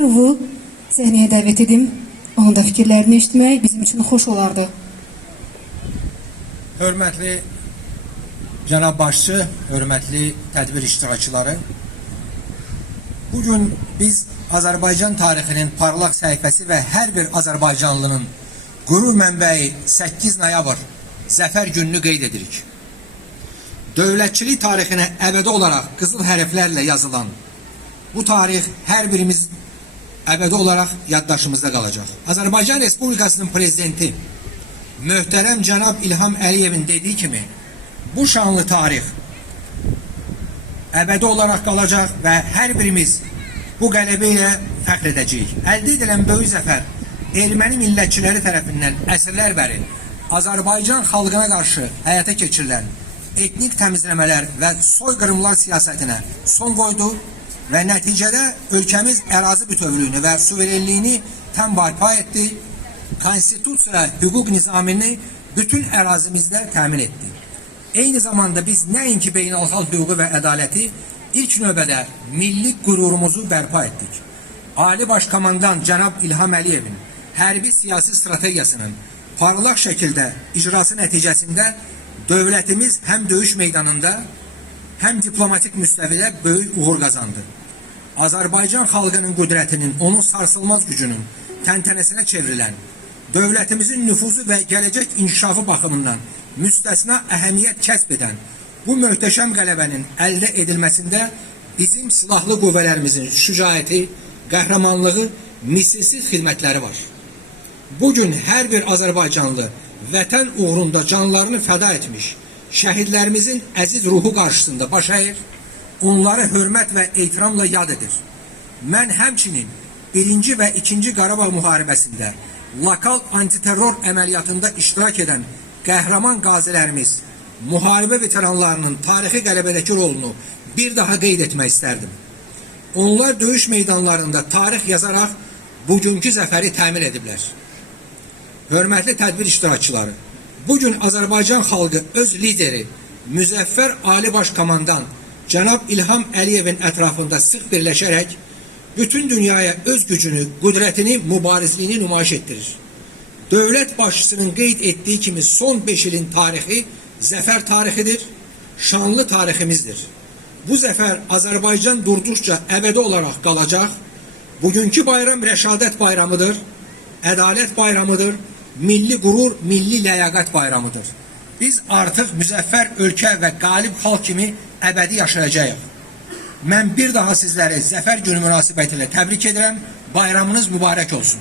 Ruhu səhnəyə dəvət edim. Onun da fikirlərini eşitmək bizim üçün xoş olardı. Hörmətli cənab başçı, hörmətli tədbir iştirakçıları, bugün biz Azərbaycan tarixinin parlaq səhifəsi və hər bir Azərbaycanlının qürur mənbəyi 8 noyabr Zəfər gününü qeyd edirik. Dövlətçilik tarixinə əbədi olaraq qızıl hərflərlə yazılan bu tarix hər birimiz əbədi olaraq yaddaşımızda qalacaq. Azərbaycan Respublikasının prezidenti möhtərəm cənab İlham Əliyevin dediyi kimi bu şanlı tarix əbədi olaraq qalacaq və hər birimiz bu qələbə ilə fəxr edəcəyik. Əldə edilən böyük zəfər erməni millətçiləri tərəfindən əsrlər bəri Azərbaycan xalqına qarşı həyata keçirilən etnik təmizləmələr və soyqırımlar siyasətinə son qoydu və nəticədə ölkəmiz ərazi bütövlüyünü və suverenliyini tam bərpa etdi, konstitusiya hüquq nizamini bütün ərazimizdə təmin etdi. Eyni zamanda biz nəinki beynəlxalq hüququ və ədaləti ilk növbədə milli qürurumuzu bərpa etdik. Ali Başkomandan cənab İlham Əliyevin hərbi siyasi strategiyasının parlaq şəkildə icrası nəticəsində dövlətimiz həm döyüş meydanında, həm diplomatik müstəvidə böyük uğur qazandı. Azərbaycan xalqının qüdrətinin, onun sarsılmaz gücünün təntənəsinə çevrilən, dövlətimizin nüfuzu və gələcək inkişafı baxımından müstəsna əhəmiyyət kəsb edən bu möhtəşəm qələbənin əldə edilməsində bizim silahlı qüvvələrimizin şücaəti, qəhrəmanlığı, misilsiz xidmətləri var. Bugün hər bir Azərbaycanlı vətən uğrunda canlarını fəda etmiş şəhidlərimizin əziz ruhu qarşısında baş əyir, onları hörmət və ehtiramla yad edir. Mən həmçinin 1-ci və 2-ci Qarabağ müharibəsində lokal antiterror əməliyyatında iştirak edən qəhrəman qazilərimiz, müharibə veteranlarının tarixi qələbədəki rolunu bir daha qeyd etmək istərdim. Onlar döyüş meydanlarında tarix yazaraq bugünkü zəfəri təmin ediblər. Hörmətli tədbir iştirakçıları, bugün Azərbaycan xalqı öz lideri, müzəffər Ali Başkomandan cənab İlham Əliyevin ətrafında sıx birləşərək bütün dünyaya öz gücünü, qüdrətini, mübarizliyini nümayiş etdirir. Dövlət başçısının qeyd etdiyi kimi son 5 ilin tarixi zəfər tarixidir, şanlı tariximizdir. Bu zəfər Azərbaycan durduqca əbədi olaraq qalacaq. Bugünkü bayram rəşadət bayramıdır, ədalət bayramıdır, milli qürur, milli ləyaqət bayramıdır. Biz artıq müzəffər ölkə və qalib xalq kimi əbədi yaşayacağıq. Mən bir daha sizləri Zəfər günü münasibətilə təbrik edirəm. Bayramınız mübarək olsun.